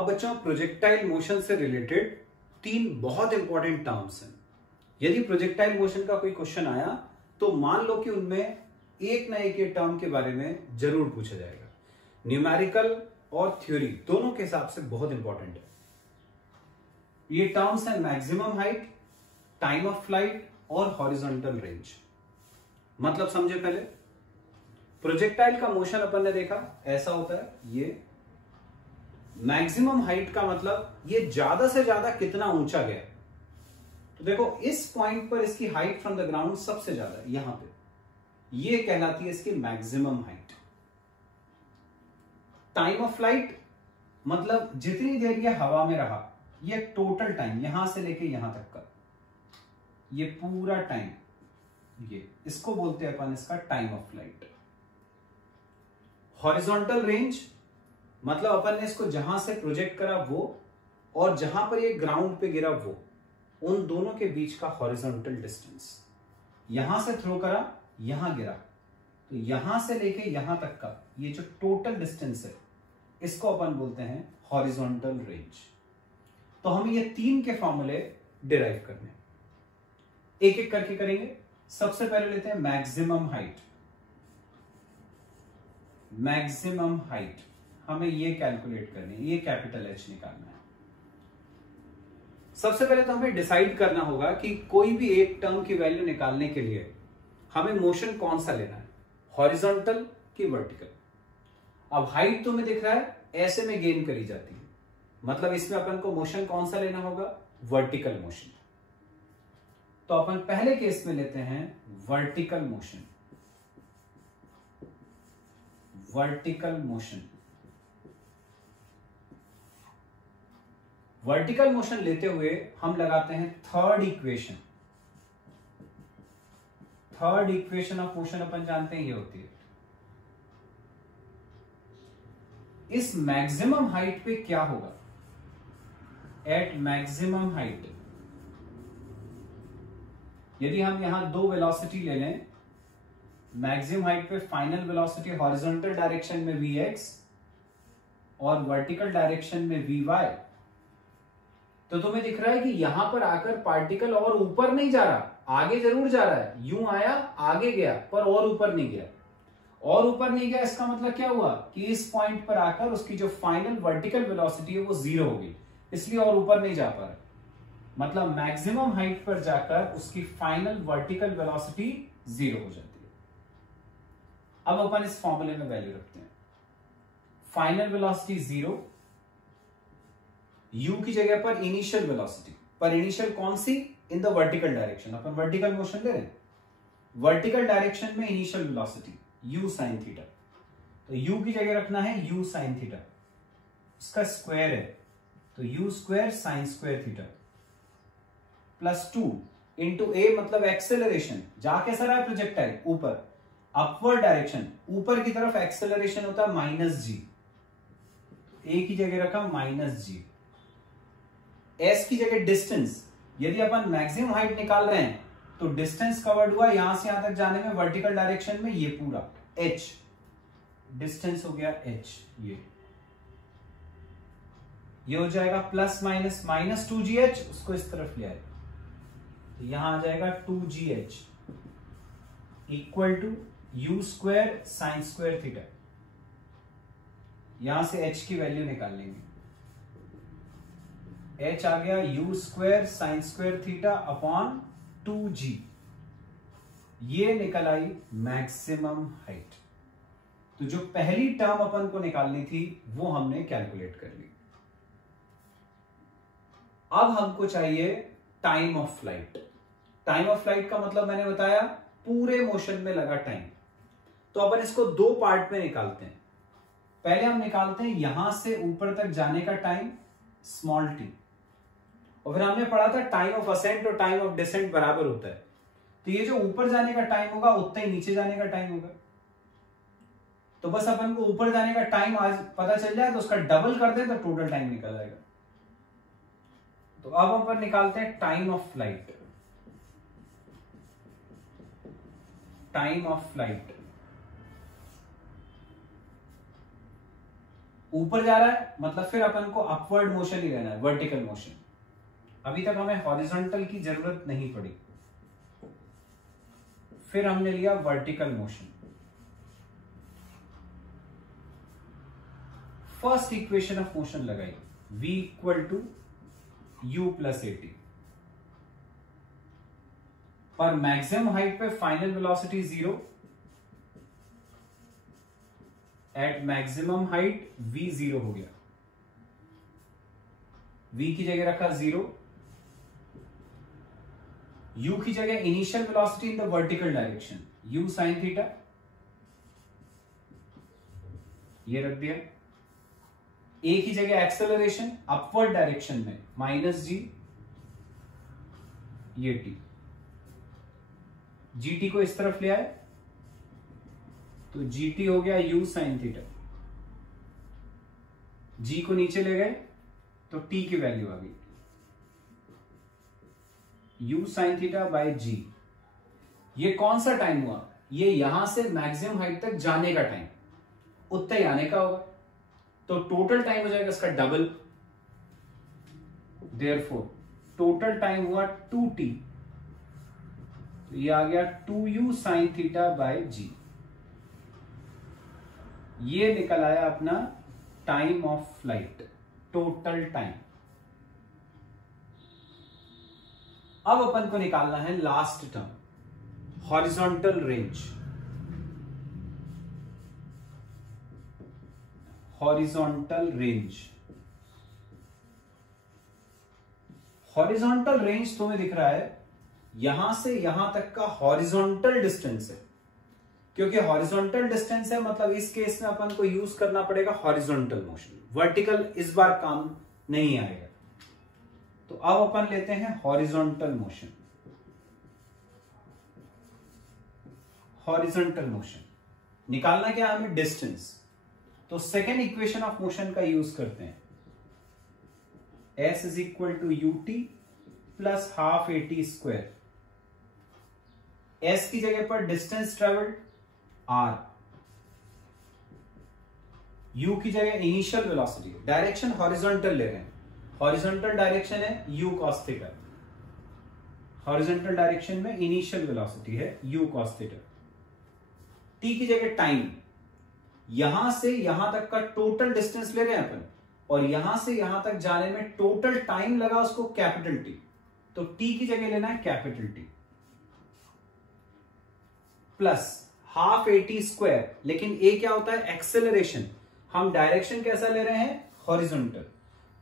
अब बच्चों projectile motion से रिलेटेड तीन बहुत इंपॉर्टेंट टर्म्स हैं। यदि प्रोजेक्टाइल मोशन का कोई क्वेश्चन आया तो मान लो कि उनमें एक ना एक ये टर्म के बारे में जरूर पूछा जाएगा। न्यूमेरिकल और थ्योरी दोनों के हिसाब से बहुत इंपॉर्टेंट है। ये टर्म्स हैं maximum height, time of flight और हॉरिजॉन्टल रेंज। मतलब समझे पहले, प्रोजेक्टाइल का मोशन अपन ने देखा ऐसा होता है। ये मैक्सिमम हाइट का मतलब ये ज्यादा से ज्यादा कितना ऊंचा गया। तो देखो इस पॉइंट पर इसकी हाइट फ्रॉम द ग्राउंड सबसे ज्यादा है, यहां पे, ये कहलाती है इसकी maximum height. Time of flight मतलब जितनी देर ये हवा में रहा, ये टोटल टाइम यहां से लेके यहां तक का, ये पूरा टाइम, ये इसको बोलते हैं अपन इसका time of flight. Horizontal range मतलब अपन ने इसको जहां से प्रोजेक्ट करा वो और जहां पर ये ग्राउंड पे गिरा वो, उन दोनों के बीच का हॉरिजॉन्टल डिस्टेंस। यहां से थ्रो करा, यहां गिरा, तो यहां से लेके यहां तक का ये जो टोटल डिस्टेंस है, इसको अपन बोलते हैं हॉरिजॉन्टल रेंज। तो हमें ये तीन के फॉर्मूले डिराइव करने, एक एक करके करेंगे। सबसे पहले लेते हैं मैक्सिमम हाइट। मैक्सिमम हाइट हमें ये कैलकुलेट करनी है, ये कैपिटल एच निकालना है। सबसे पहले तो हमें डिसाइड करना होगा कि कोई भी एक टर्म की वैल्यू निकालने के लिए हमें मोशन कौन सा लेना है, हॉरिजॉन्टल कि वर्टिकल। अब हाइट तो हमें दिख रहा है ऐसे में गेन करी जाती है, मतलब इसमें अपन को मोशन कौन सा लेना होगा, वर्टिकल मोशन। तो अपन पहले केस में लेते हैं vertical motion. Vertical motion, vertical motion लेते हुए हम लगाते हैं third equation. Third equation of motion अपन जानते हैं ये होती है, इस मैक्सिमम हाइट पे क्या होगा, एट मैक्सिमम हाइट। यदि हम यहां दो वेलोसिटी ले लें, मैक्सिमम हाइट पे फाइनल वेलोसिटी हॉरिजॉन्टल डायरेक्शन में vx और वर्टिकल डायरेक्शन में vy, तो तुम्हें दिख रहा है कि यहां पर आकर पार्टिकल और ऊपर नहीं जा रहा, आगे जरूर जा रहा है। यूं आया, आगे गया, पर और ऊपर नहीं गया। और ऊपर नहीं गया इसका मतलब क्या हुआ कि इस पॉइंट पर आकर उसकी जो फाइनल वर्टिकल वेलोसिटी है वो 0 हो गई, इसलिए और ऊपर नहीं जा पा रहा। मतलब मैक्सिमम हाइट पर जाकर उसकी फाइनल वर्टिकल वेलोसिटी 0 हो जाती है। अब अपन इस फॉर्मूले में वैल्यू रखते हैं, फाइनल वेलोसिटी 0, u की जगह पर इनिशियल वेलोसिटी, पर इनिशियल कौन सी, इन द वर्टिकल डायरेक्शन। अपन वर्टिकल मोशन ले रहे हैं, वर्टिकल डायरेक्शन में initial velocity u sin theta, तो u की जगह रखना है u sin थीटा, उसका स्क्वायर है तो u square sin square theta plus 2 into a, मतलब एक्सेलरेशन। जा कैसा रहा है प्रोजेक्टाइल, ऊपर, अपवर्ड डायरेक्शन, ऊपर की तरफ एक्सेलरेशन होता है -g, a की जगह रखा -g। s की जगह डिस्टेंस, यदि अपन मैक्सिमम हाइट निकाल रहे हैं तो डिस्टेंस कवर्ड हुआ यहां से यहां तक जाने में वर्टिकल डायरेक्शन में, ये पूरा h डिस्टेंस हो गया h। ये हो जाएगा प्लस माइनस -2gh, उसको इस तरफ ले आए तो यहां आ जाएगा 2gh equal to u square sine square theta. यहां से h की वैल्यू निकाल लेंगे, h आ गया u square sine square theta upon 2g, ये निकल आई मैक्सिमम हाइट। तो जो पहली टर्म अपन को निकालनी थी वो हमने कैलकुलेट कर ली। अब हमको चाहिए time of flight. Time of flight का मतलब मैंने बताया पूरे मोशन में लगा टाइम। तो अपन इसको दो पार्ट में निकालते हैं। पहले हम निकालते हैं यहां से ऊपर तक जाने का टाइम स्मॉल t, और फिर हमने पढ़ा था टाइम ऑफ असेंट और टाइम ऑफ डिसेंट बराबर होता है। तो ये जो ऊपर जाने का टाइम होगा उतना ही नीचे जाने का टाइम होगा। तो बस अपन को ऊपर जाने का टाइम आज पता चल जाए तो उसका डबल कर दे तो टोटल टाइम निकल जाएगा। तो अब अपन निकालते हैं time of flight. Time of flight ऊपर जा रहा है मतलब फिर अपन को अपवर्ड मोशन ही लेना है, वर्टिकल मोशन। अभी तक हमें हॉरिजॉन्टल की जरूरत नहीं पड़ी, फिर हमने लिया vertical motion. First equation of motion लगाई, v equal to u plus a t. पर मैक्सिमम हाइट पे final velocity 0, at maximum height v 0 हो गया, v की जगह रखा 0, u की जगह initial velocity in the vertical direction u sine theta, ये रख दिया। a की जगह एक्सेलरेशन अपवर्ड डायरेक्शन में -g, ये t, gt को इस तरफ ले आए तो gt हो गया u साइन थीटा, g को नीचे ले गए तो t की वैल्यू आ गई u sine theta by g। ये कौन सा टाइम हुआ? ये यहां से मैक्सिमम हाइट तक जाने का टाइम, उतना ही आने का होगा, तो टोटल टाइम हो जाएगा इसका डबल। देयरफॉर टोटल टाइम हुआ 2t, तो ये आ गया 2u sine theta by g। ये निकल आया अपना time of flight, total time. अब अपन को निकालना है last term, horizontal range. Horizontal range, horizontal range तुम्हें दिख रहा है यहां से यहां तक का हॉरिजॉन्टल डिस्टेंस है। क्योंकि हॉरिजॉन्टल डिस्टेंस है मतलब इस केस में अपन को यूज करना पड़ेगा हॉरिजॉन्टल मोशन, वर्टिकल इस बार काम नहीं आएगा। तो अब अपन लेते हैं हॉरिजॉन्टल मोशन। हॉरिजॉन्टल मोशन निकालना क्या हमें? डिस्टेंस। तो सेकेंड इक्वेशन ऑफ मोशन का यूज करते हैं, s is equal to u t plus half a t square. s की जगह पर डिस्टेंस ट्रेवल्ड r, u की जगह इनिशियल वेलोसिटी, डायरेक्शन हॉरिजॉन्टल ले रहे हैं, हॉरिजॉन्टल डायरेक्शन है u cos theta, horizontal direction में इनिशियल वेलोसिटी है u cos थीटा। t की जगह टाइम, यहां से यहां तक का टोटल डिस्टेंस ले रहे हैं अपन, और यहां से यहां तक जाने में टोटल टाइम लगा उसको कैपिटल टी, तो टी की जगह लेना है capital T, plus half a t square. लेकिन ए क्या होता है? एक्सेलरेशन। हम डायरेक्शन कैसा ले रहे हैं? हॉरिजॉन्टल।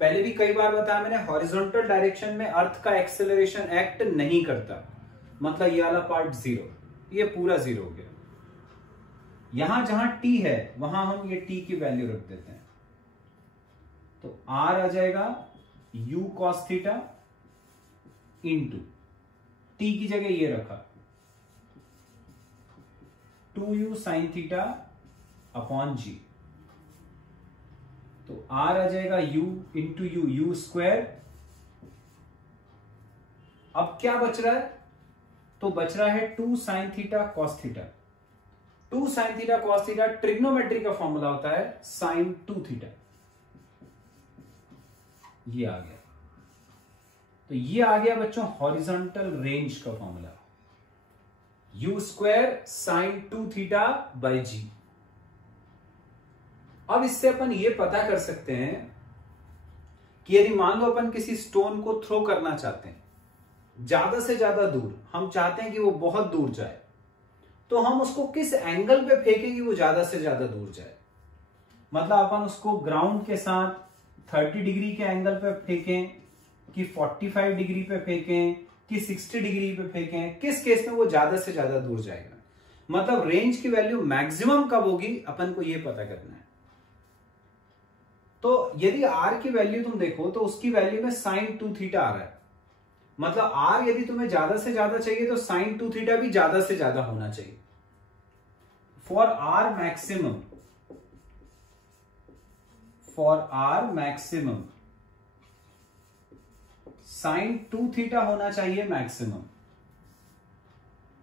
पहले भी कई बार बताया मैंने, हॉरिजॉन्टल डायरेक्शन में अर्थ का एक्सेलरेशन एक्ट नहीं करता, मतलब ये वाला पार्ट 0, ये पूरा 0 हो गया। यहां जहां t है वहां हम ये t की वैल्यू रख देते हैं, तो r आ जाएगा u cos theta into t की जगह ये रखा 2u sin theta upon g, तो r आ जाएगा u इंटू u स्क्वायर। अब क्या बच रहा है? तो बच रहा है 2 sin theta cos theta. 2 sin theta cos theta trigonometry का फॉर्मूला होता है sin 2 थीटा, ये आ गया। तो ये आ गया बच्चों हॉरिजॉन्टल रेंज का formula, u square sin 2 theta by g. अब इससे अपन ये पता कर सकते हैं कि यदि मान लो अपन किसी स्टोन को थ्रो करना चाहते हैं ज्यादा से ज्यादा दूर, हम चाहते हैं कि वो बहुत दूर जाए, तो हम उसको किस एंगल पे फेंकें कि वो ज्यादा से ज्यादा दूर जाए। मतलब अपन उसको ग्राउंड के साथ 30 डिग्री के एंगल पे फेंकें कि 45 डिग्री पे फेंकें कि 60 डिग्री पे फेंकें, किस केस में वो ज्यादा से ज्यादा दूर जाएगा। मतलब रेंज की वैल्यू मैक्सिमम कब होगी अपन को ये पता करना है। तो यदि r की वैल्यू तुम देखो तो उसकी वैल्यू में sin 2 थीटा आ रहा है, मतलब r यदि तुम्हें ज्यादा से ज्यादा चाहिए तो sin 2 थीटा भी ज्यादा से ज्यादा होना चाहिए। For r maximum sin 2 theta होना चाहिए मैक्सिमम।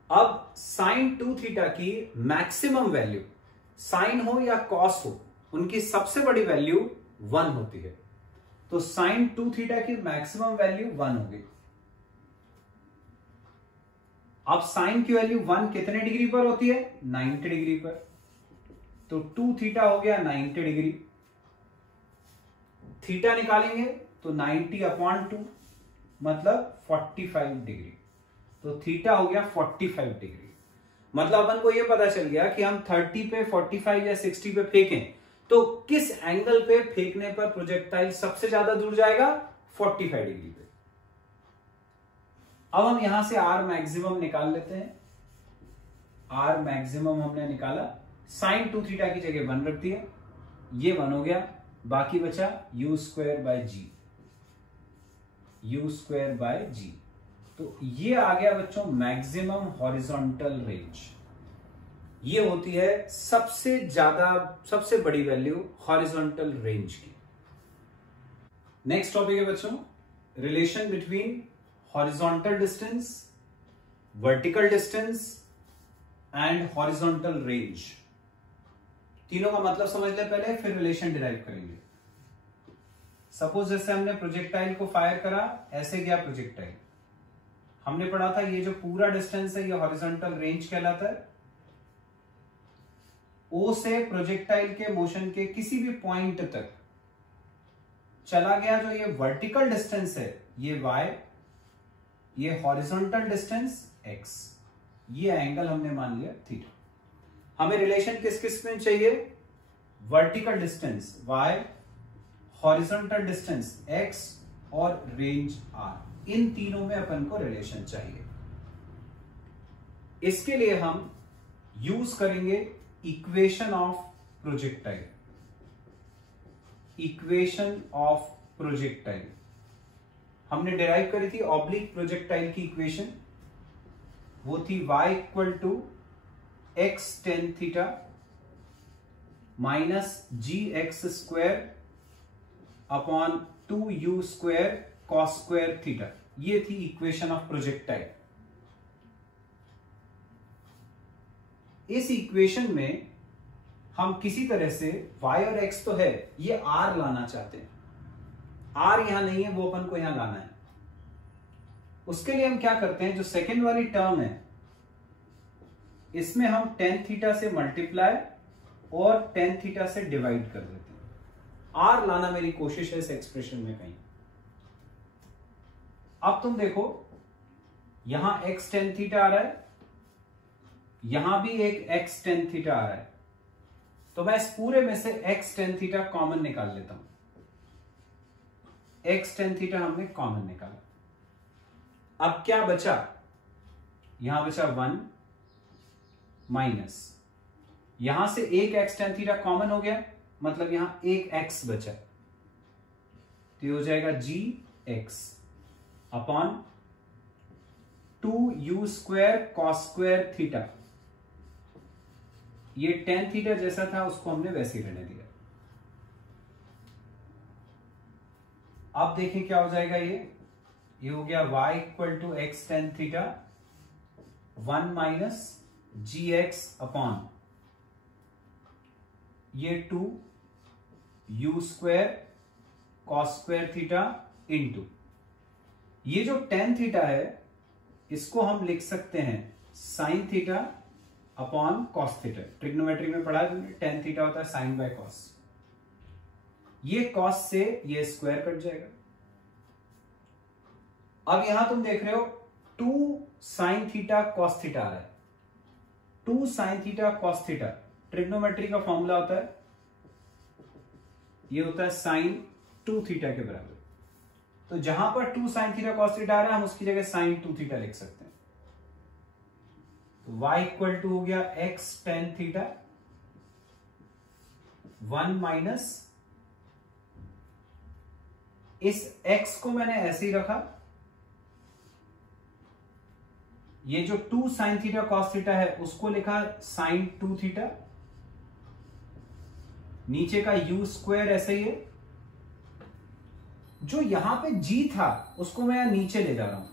अब sin 2 थीटा की मैक्सिमम वैल्यू साइन हो या कॉस हो, उनकी सबसे बड़ी वैल्यू 1 होती है। तो साइन 2 थीटा की मैक्सिमम वैल्यू 1 होगी। अब साइन की वैल्यू 1 कितने डिग्री पर होती है? 90 डिग्री पर। तो 2 थीटा हो गया 90 डिग्री। थीटा निकालेंगे तो 90/2 मतलब 45 डिग्री। तो थीटा हो गया 45 डिग्री। मतलब अपन को यह पता चल गया कि हम 30 पे, 45 या 60 पे फेंकें तो किस एंगल पे फेंकने पर प्रोजेक्टाइल सबसे ज्यादा दूर जाएगा? 45 डिग्री पे। अब हम यहां से आर मैक्सिमम निकाल लेते हैं। आर मैक्सिमम हमने निकाला, साइन 2 थीटा की जगह 1 रख दिया, ये 1 हो गया, बाकी बचा u square by g. u square by g. तो ये आ गया बच्चों मैक्सिमम हॉरिजॉन्टल रेंज। ये होती है सबसे ज्यादा, सबसे बड़ी वैल्यू हॉरिजॉन्टल रेंज की। नेक्स्ट टॉपिक है बच्चों relation between horizontal distance, vertical distance and horizontal range. तीनों का मतलब समझ ले पहले, फिर रिलेशन डिराइव करेंगे। सपोज जैसे हमने प्रोजेक्टाइल को फायर करा, ऐसे गया प्रोजेक्टाइल। हमने पढ़ा था ये जो पूरा डिस्टेंस है ये हॉरिजॉन्टल रेंज कहलाता है। ओ से प्रोजेक्टाइल के मोशन के किसी भी पॉइंट तक चला गया जो ये वर्टिकल डिस्टेंस है ये y, ये हॉरिजॉन्टल डिस्टेंस x, ये एंगल हमने मान लिया थीटा। हमें रिलेशन किस किस में चाहिए? Vertical distance y, horizontal distance x और रेंज r। इन तीनों में अपन को रिलेशन चाहिए। इसके लिए हम यूज करेंगे equation of projectile. Equation of projectile हमने डिराइव करी थी ऑब्लिक प्रोजेक्टाइल की इक्वेशन। वो थी y = x tan theta minus gx² upon 2u² cos² theta. ये थी इक्वेशन ऑफ प्रोजेक्टाइल। इस इक्वेशन में हम किसी तरह से y और x तो है, ये r लाना चाहते हैं। r यहां नहीं है, वो अपन को यहां लाना है। उसके लिए हम क्या करते हैं, जो सेकेंड वाली टर्म है इसमें हम tan थीटा से मल्टीप्लाई और tan थीटा से डिवाइड कर देते हैं। r लाना मेरी कोशिश है इस एक्सप्रेशन में कहीं। अब तुम देखो यहां x tan थीटा आ रहा है, यहां भी एक x tan थीटा आ रहा है। तो मैं इस पूरे में से x tan थीटा कॉमन निकाल लेता हूं। x tan थीटा हमने कॉमन निकाला। अब क्या बचा? यहां बचा 1 माइनस, यहां से एक x tan थीटा कॉमन हो गया, मतलब यहां एक x बचा, तो ये हो जाएगा gx upon 2u² cos² theta. ये tan थीटा जैसा था उसको हमने वैसे ही रहने दिया। अब देखें क्या हो जाएगा, ये हो गया y = x tan theta 1 minus gx upon ये 2u² cos² थीटा इंटू ये जो tan थीटा है इसको हम लिख सकते हैं sin theta upon cos theta. Trigonometry में पढ़ा tan थीटा होता है sin बाय cos। ये cos से ये स्क्वायर कट जाएगा। अब यहां तुम देख रहे हो 2 sin थीटा cos थीटा आ रहा है। 2 sin theta cos theta trigonometry का फॉर्मूला होता है, ये होता है sin 2 थीटा के बराबर। तो जहां पर 2 sin थीटा cos थीटा आ रहा है हम उसकी जगह sin 2 थीटा लिख सकते हैं। तो y = हो गया x tan थीटा 1 माइनस, इस x को मैंने ऐसे ही रखा, ये जो 2 sin थीटा cos थीटा है उसको लिखा sin 2 थीटा, नीचे का u² ऐसे ही है, जो यहां पे g था उसको मैं नीचे ले जा रहा हूं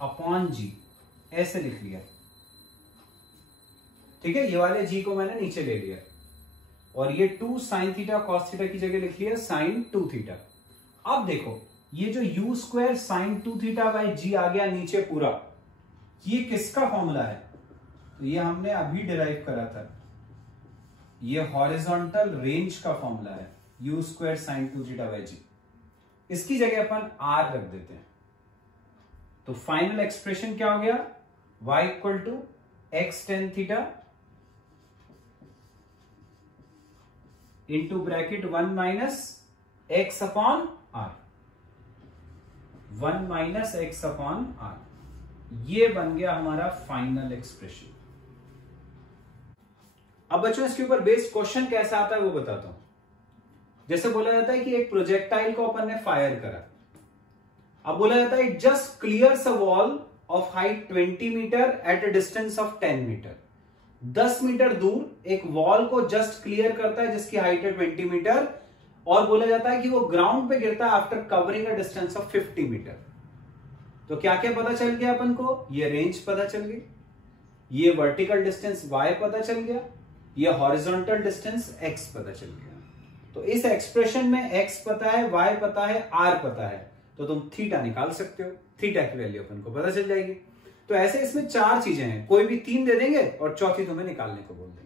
अपॉन g, ऐसे लिख लिया। ठीक है, ये वाले g को मैंने नीचे ले लिया और ये 2 साइन थीटा कॉस थीटा की जगह लिख लिया साइन 2 थीटा। अब देखो ये जो u square sine 2 theta by g आ गया नीचे पूरा, ये किसका फॉर्मूला है? तो ये हमने अभी डिराइव करा था, ये हॉरिजॉन्टल रेंज का फॉर्मूला है, u square sine 2 theta by g. इसकी जगह अपन आर रख देते हैं। तो फाइनल एक्सप्रेशन क्या हो गया? y equal to x tan theta into bracket 1 minus x upon r, 1 minus x upon r. ये बन गया हमारा फाइनल एक्सप्रेशन। अब बच्चों इसके ऊपर बेस्ड क्वेश्चन कैसा आता है वो बताता हूं। जैसे बोला जाता है कि एक प्रोजेक्टाइल को अपन ने फायर करा, अब बोला जाता है just clears a wall of height 20 metre at a distance of 10 metre. 10 metre दूर एक वॉल को जस्ट क्लियर करता है जिसकी हाइट है 20 मीटर, और बोला जाता है कि वो ग्राउंड पे गिरता है after covering a distance of 50 metre. तो क्या क्या पता चल गया अपन को? ये रेंज पता चल गई, ये वर्टिकल डिस्टेंस y पता चल गया, ये हॉरिजॉन्टल डिस्टेंस x पता चल गया। तो इस एक्सप्रेशन में x पता है, y पता है, r पता है, तो तुम थीटा निकाल सकते हो। थीटा की वैल्यू अपन को पता चल जाएगी। तो ऐसे इसमें 4 चीजें हैं, कोई भी 3 दे देंगे और चौथी तुम्हें निकालने को बोल देंगे।